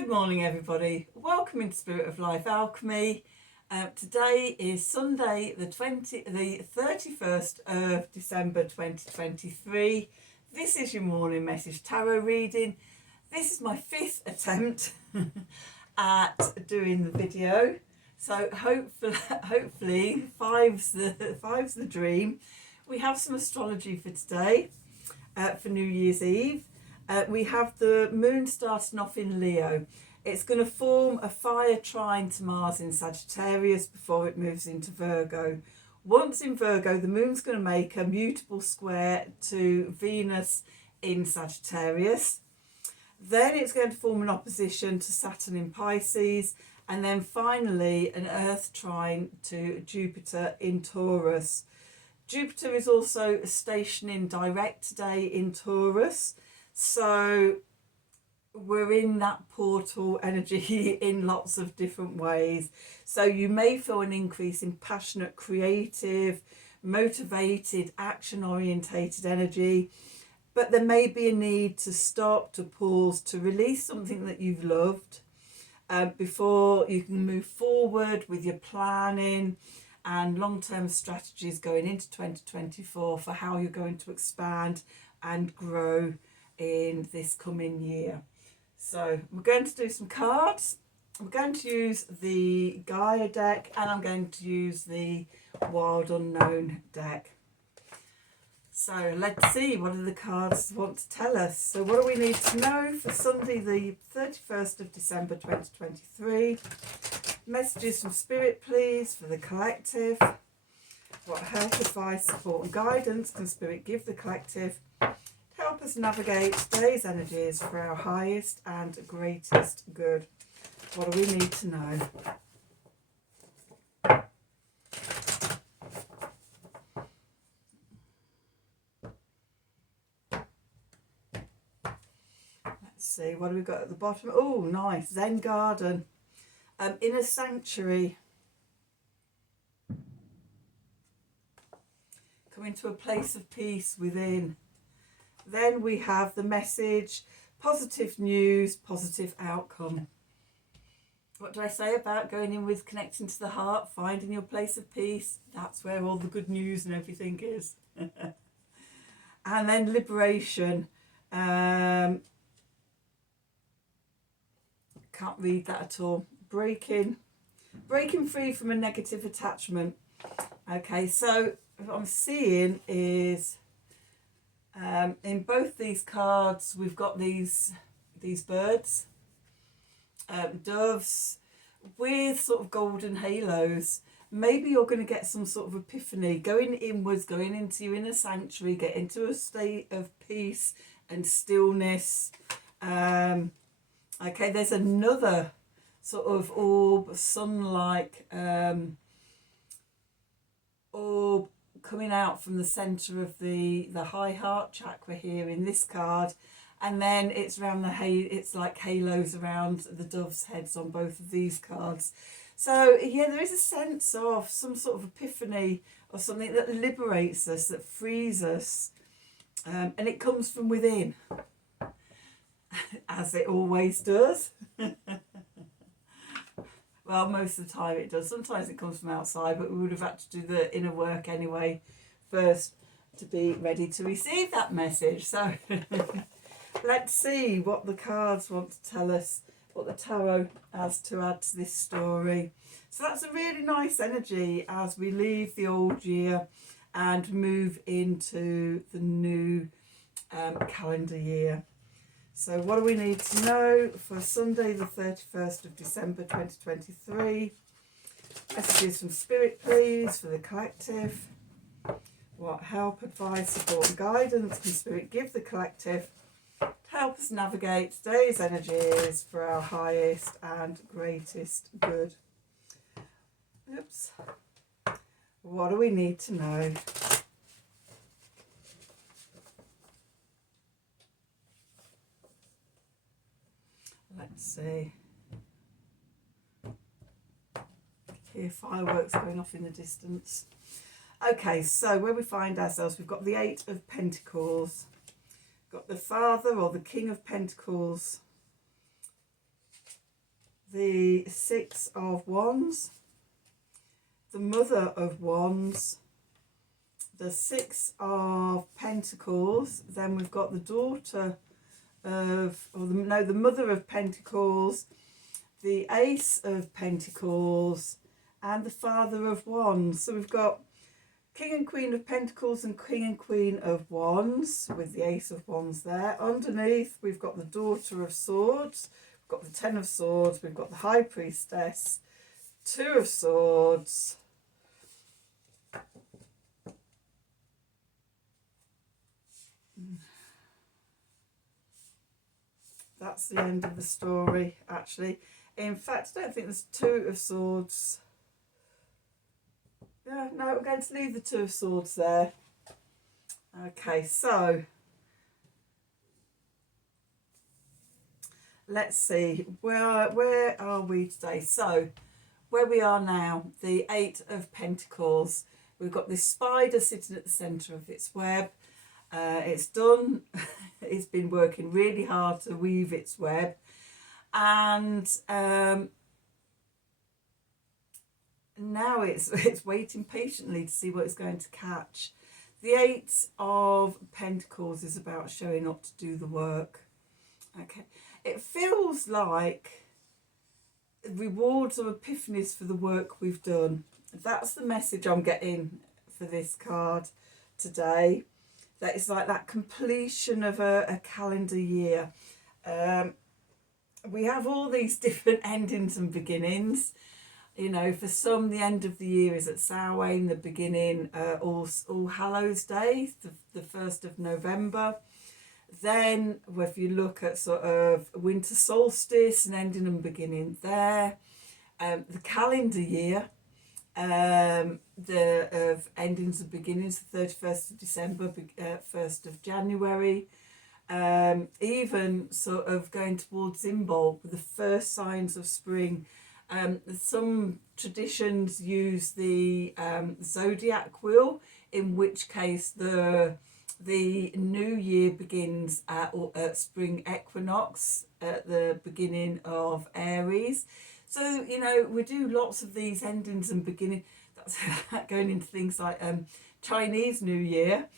Good morning, everybody. Welcome into Spirit of Life Alchemy. Today is Sunday, the 31st of December 2023. This is your morning message tarot reading. This is my fifth attempt at doing the video. So hopefully five's the dream. We have some astrology for today, for New Year's Eve. We have the moon starting off in Leo. It's going to form a fire trine to Mars in Sagittarius before it moves into Virgo. Once in Virgo, the moon's going to make a mutable square to Venus in Sagittarius. Then it's going to form an opposition to Saturn in Pisces. And then finally, an earth trine to Jupiter in Taurus. Jupiter is also stationing direct today in Taurus. So we're in that portal energy in lots of different ways. So you may feel an increase in passionate, creative, motivated, action-orientated energy. But there may be a need to stop, to pause, to release something that you've loved before you can move forward with your planning and long-term strategies going into 2024 for how you're going to expand and grow in this coming year. So we're going to do some cards. We're going to use the Gaia deck and I'm going to use the Wild Unknown deck. So let's see, what do the cards want to tell us? So what do we need to know for Sunday the 31st of December 2023? Messages from Spirit, please, for the collective. What help, advice, support and guidance can Spirit give the collective? Help us navigate today's energies for our highest and greatest good. What do we need to know? Let's see, what do we got at the bottom? Oh, nice, Zen garden. Inner sanctuary. Coming to a place of peace within. Then we have the message, positive news, positive outcome. What do I say about going in with connecting to the heart, finding your place of peace? That's where all the good news and everything is. And then liberation. Can't read that at all. Breaking free from a negative attachment. Okay, so what I'm seeing is in both these cards we've got these birds, doves with sort of golden halos. Maybe you're going to get some sort of epiphany, going inwards, going into your inner sanctuary, get into a state of peace and stillness. Okay, there's another sort of orb, sun-like orb coming out from the center of the high heart chakra here in this card, and then it's around it's like halos around the doves' heads on both of these cards. So yeah, there is a sense of some sort of epiphany or something that liberates us, that frees us, and it comes from within, as it always does. Well, most of the time it does. Sometimes it comes from outside, but we would have had to do the inner work anyway first to be ready to receive that message. So let's see what the cards want to tell us, what the tarot has to add to this story. So that's a really nice energy as we leave the old year and move into the new calendar year. So what do we need to know for Sunday the 31st of December 2023? Messages from Spirit, please, for the collective. What help, advice, support and guidance can Spirit give the collective to help us navigate today's energies for our highest and greatest good? Oops. What do we need to know? Let's see. Hear fireworks going off in the distance. Okay, so where we find ourselves, we've got the Eight of Pentacles, got the Father or the King of Pentacles, the Six of Wands, the Mother of Wands, the Six of Pentacles, then we've got the Daughter of, the Mother of Pentacles, the Ace of Pentacles, and the Father of Wands. So we've got King and Queen of Pentacles and King and Queen of Wands with the Ace of Wands there. Underneath we've got the Daughter of Swords, we've got the Ten of Swords, we've got the High Priestess, Two of Swords, that's the end of the story actually. In fact, I don't think there's Two of Swords. Yeah, no, we're going to leave the Two of Swords there. Okay, so let's see, where are we today? So where we are now, the Eight of Pentacles. We've got this spider sitting at the centre of its web. It's done. It's been working really hard to weave its web, and now it's waiting patiently to see what it's going to catch. The Eight of Pentacles is about showing up to do the work. Okay, it feels like rewards or epiphanies for the work we've done. That's the message I'm getting for this card today. That is like that completion of a calendar year. We have all these different endings and beginnings. You know, for some, the end of the year is at Samhain, the beginning, All Hallows Day, the 1st of November. Then, if you look at sort of winter solstice, and ending and beginning there. The calendar year, of endings and beginnings, the 31st of December, 1st of January. Even sort of going towards Imbolc with the first signs of spring. Some traditions use the zodiac wheel, in which case the new year begins at spring equinox at the beginning of Aries. So, you know, we do lots of these endings and beginning. That's going into things like Chinese New Year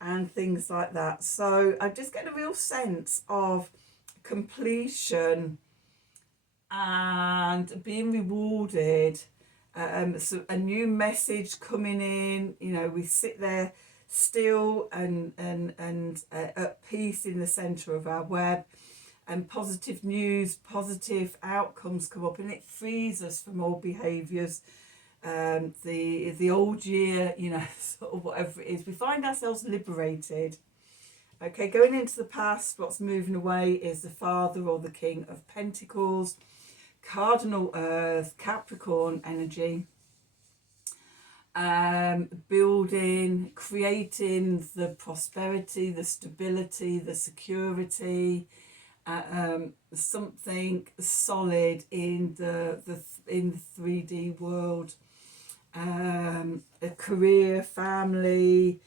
and things like that. So I just get a real sense of completion and being rewarded. So a new message coming in. You know, we sit there still and at peace in the centre of our web, and positive news, positive outcomes come up, and it frees us from old behaviours. The old year, you know, sort of whatever it is, we find ourselves liberated. Okay, going into the past, what's moving away is the Father or the King of Pentacles, Cardinal Earth, Capricorn energy. Building, creating the prosperity, the stability, the security, something solid in the 3D world. A career, family,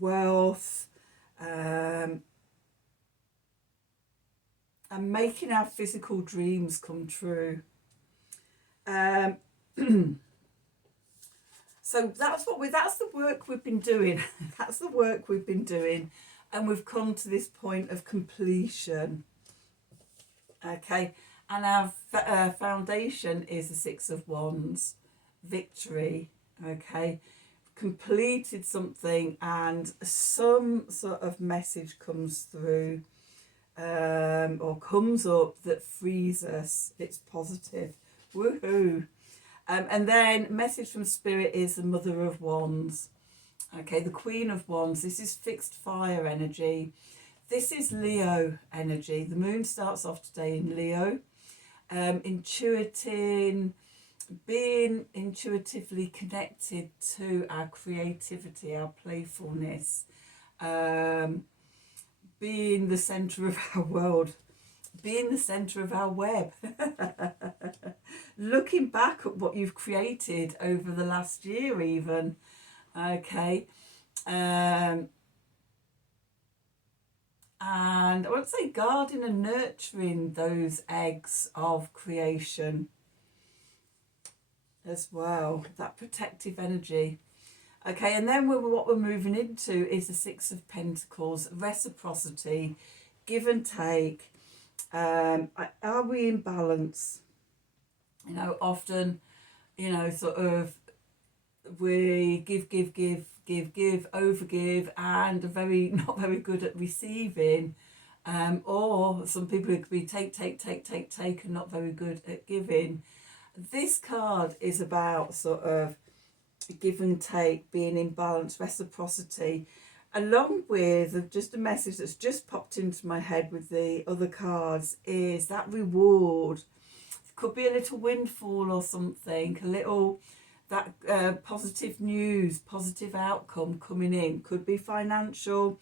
wealth, and making our physical dreams come true. So that's the work we've been doing. That's the work we've been doing, and we've come to this point of completion. Okay, and our foundation is the Six of Wands, victory. Okay, completed something, and some sort of message comes through, or comes up that frees us. It's positive. Woohoo! And then message from Spirit is the Mother of Wands. Okay, the Queen of Wands. This is fixed fire energy. This is Leo energy. The moon starts off today in Leo. Intuiting, being intuitively connected to our creativity, our playfulness, being the centre of our world, being the centre of our web. Looking back at what you've created over the last year even. Okay. And I want to say guarding and nurturing those eggs of creation as well, that protective energy. Okay, and then what we're moving into is the Six of Pentacles, reciprocity, give and take. Are we in balance? You know, often, you know, sort of we give, overgive, and are not very good at receiving. Or some people could be take, and not very good at giving. This card is about sort of give and take, being in balance, reciprocity, along with just a message that's just popped into my head with the other cards is that reward. It could be a little windfall or something, a little that positive news, positive outcome coming in. Could be financial,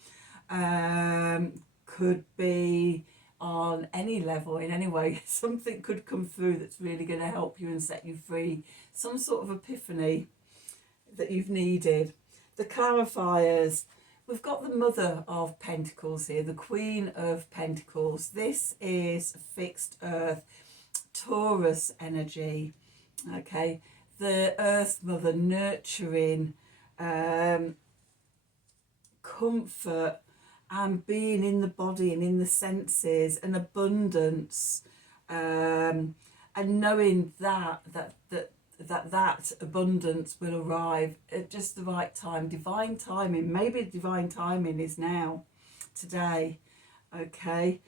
could be on any level, in any way. Something could come through that's really going to help you and set you free. Some sort of epiphany that you've needed. The clarifiers, we've got the Mother of Pentacles here, the Queen of Pentacles. This is fixed earth, Taurus energy. Okay, the Earth Mother, nurturing, comfort, and being in the body and in the senses, and abundance, and knowing that abundance will arrive at just the right time. Divine timing. Maybe divine timing is now, today. Okay,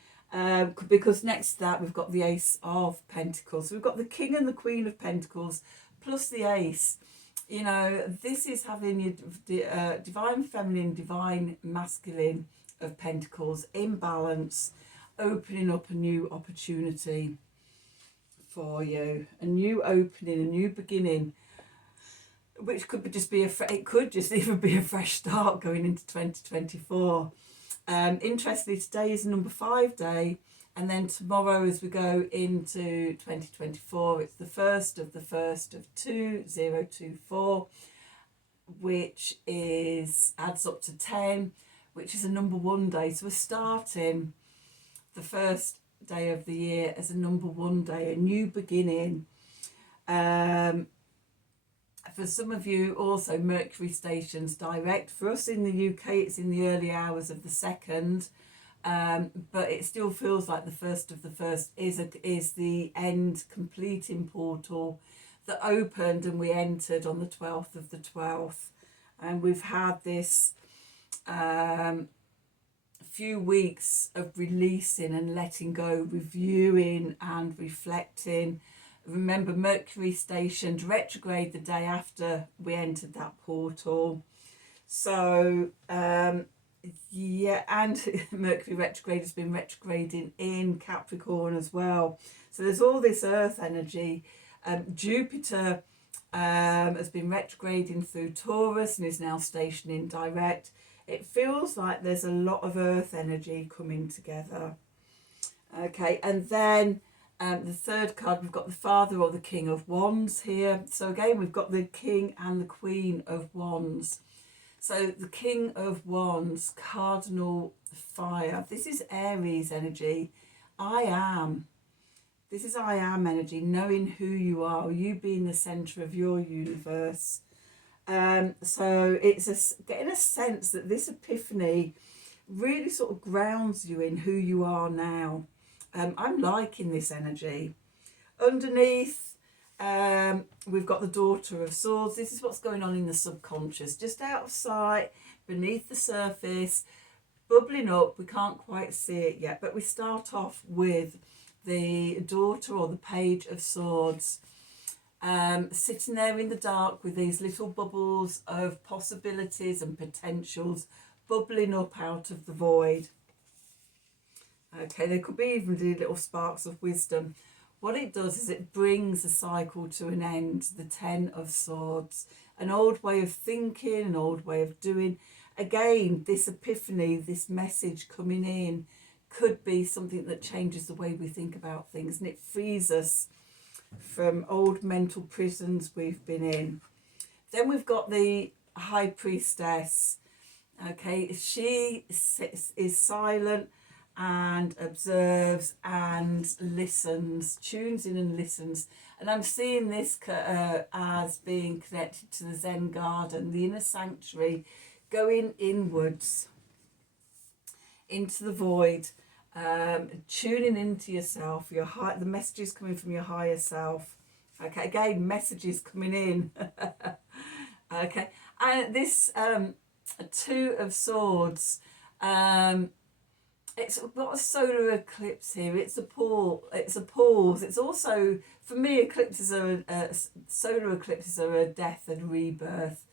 because next to that we've got the Ace of Pentacles. So we've got the King and the Queen of Pentacles plus the Ace. You know, this is having your divine feminine, divine masculine of Pentacles in balance, opening up a new opportunity for you, a new opening, a new beginning, which could just be it could just even be a fresh start going into 2024. Interestingly, today is number 5 day, and then tomorrow as we go into 2024, it's the 1st of the 1st of 2024, which adds up to 10, which is a number 1 day. So we're starting the first day of the year as a number 1 day, a new beginning. For some of you also, Mercury stations direct. For us in the UK, it's in the early hours of the 2nd, but it still feels like the 1st of the 1st is the end completing portal that opened, and we entered on the 12th of the 12th. And we've had this few weeks of releasing and letting go, reviewing and reflecting. Remember, Mercury stationed retrograde the day after we entered that portal. So, yeah, and Mercury retrograde has been retrograding in Capricorn as well. So there's all this earth energy. Jupiter has been retrograding through Taurus and is now stationing direct. It feels like there's a lot of earth energy coming together. Okay, and then the third card, we've got the Father or the King of Wands here. So again, we've got the King and the Queen of Wands. So the King of Wands, cardinal fire. This is Aries energy. I am. This is I am energy, knowing who you are, you being the centre of your universe. So it's getting a sense that this epiphany really sort of grounds you in who you are now. I'm liking this energy. Underneath, we've got the Daughter of Swords. This is what's going on in the subconscious, just out of sight, beneath the surface, bubbling up. We can't quite see it yet, but we start off with the Daughter or the Page of Swords, sitting there in the dark with these little bubbles of possibilities and potentials bubbling up out of the void. Okay, there could be even the little sparks of wisdom. What it does is it brings a cycle to an end, the 10 of Swords, an old way of thinking, an old way of doing. Again, this epiphany, this message coming in could be something that changes the way we think about things, and it frees us from old mental prisons we've been in. Then we've got the High Priestess. Okay, she is silent, and observes and listens, tunes in and listens. And I'm seeing this as being connected to the Zen garden, the inner sanctuary, going inwards into the void, tuning into yourself, the messages coming from your higher self. Okay, again, messages coming in. Okay, and this Two of Swords, it's got a solar eclipse here. It's a pause. It's also, for me, solar eclipses are a death and rebirth.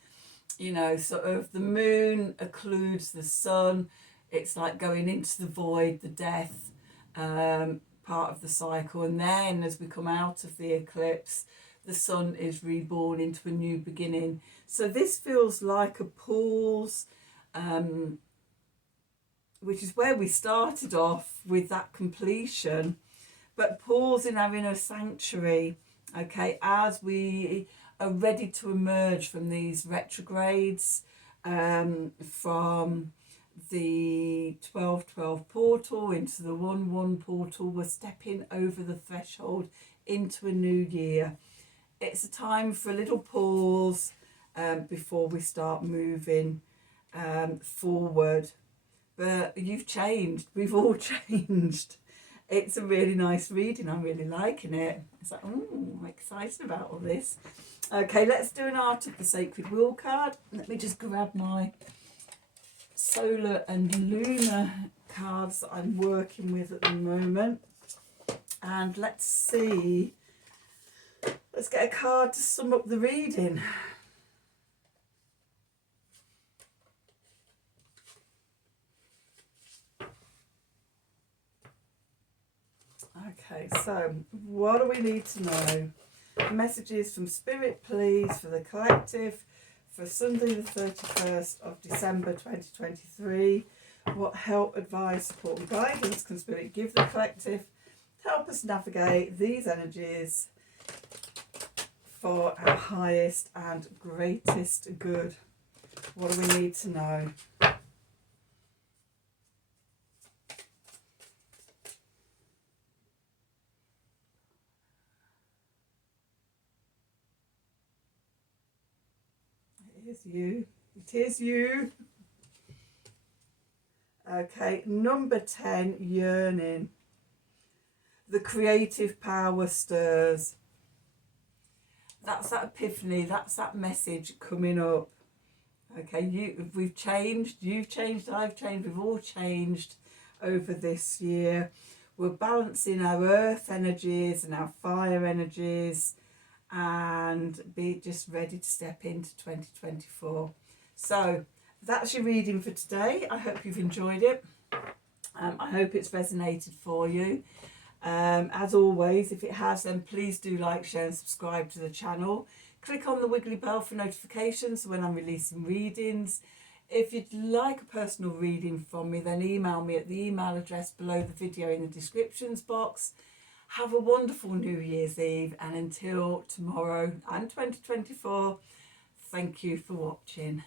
You know, sort of the moon occludes the sun. It's like going into the void, the death part of the cycle. And then as we come out of the eclipse, the sun is reborn into a new beginning. So this feels like a pause, which is where we started off with that completion, but pause in our inner sanctuary, okay, as we are ready to emerge from these retrogrades, from the 12-12 portal into the 1-1 portal. We're stepping over the threshold into a new year. It's a time for a little pause before we start moving forward. But you've changed. We've all changed. It's a really nice reading. I'm really liking it. It's like, I'm excited about all this. Okay, let's do an Art of the Sacred Wheel card. Let me just grab my solar and lunar cards that I'm working with at the moment. And let's see. Let's get a card to sum up the reading. Okay, so what do we need to know? Messages from Spirit, please, for the collective for Sunday the 31st of December 2023. What help, advice, support and guidance can Spirit give the collective to help us navigate these energies for our highest and greatest good? What do we need to know? It is you. It is you. Okay, number 10, yearning. The creative power stirs. That's that epiphany, that's that message coming up. Okay, we've changed, you've changed, I've changed, we've all changed over this year. We're balancing our earth energies and our fire energies and be just ready to step into 2024. So that's your reading for today. I hope you've enjoyed it. I hope it's resonated for you. As always, if it has, then please do like, share and subscribe to the channel. Click on the wiggly bell for notifications when I'm releasing readings. If you'd like a personal reading from me, then email me at the email address below the video in the descriptions box. Have a wonderful New Year's Eve, and until tomorrow and 2024, thank you for watching.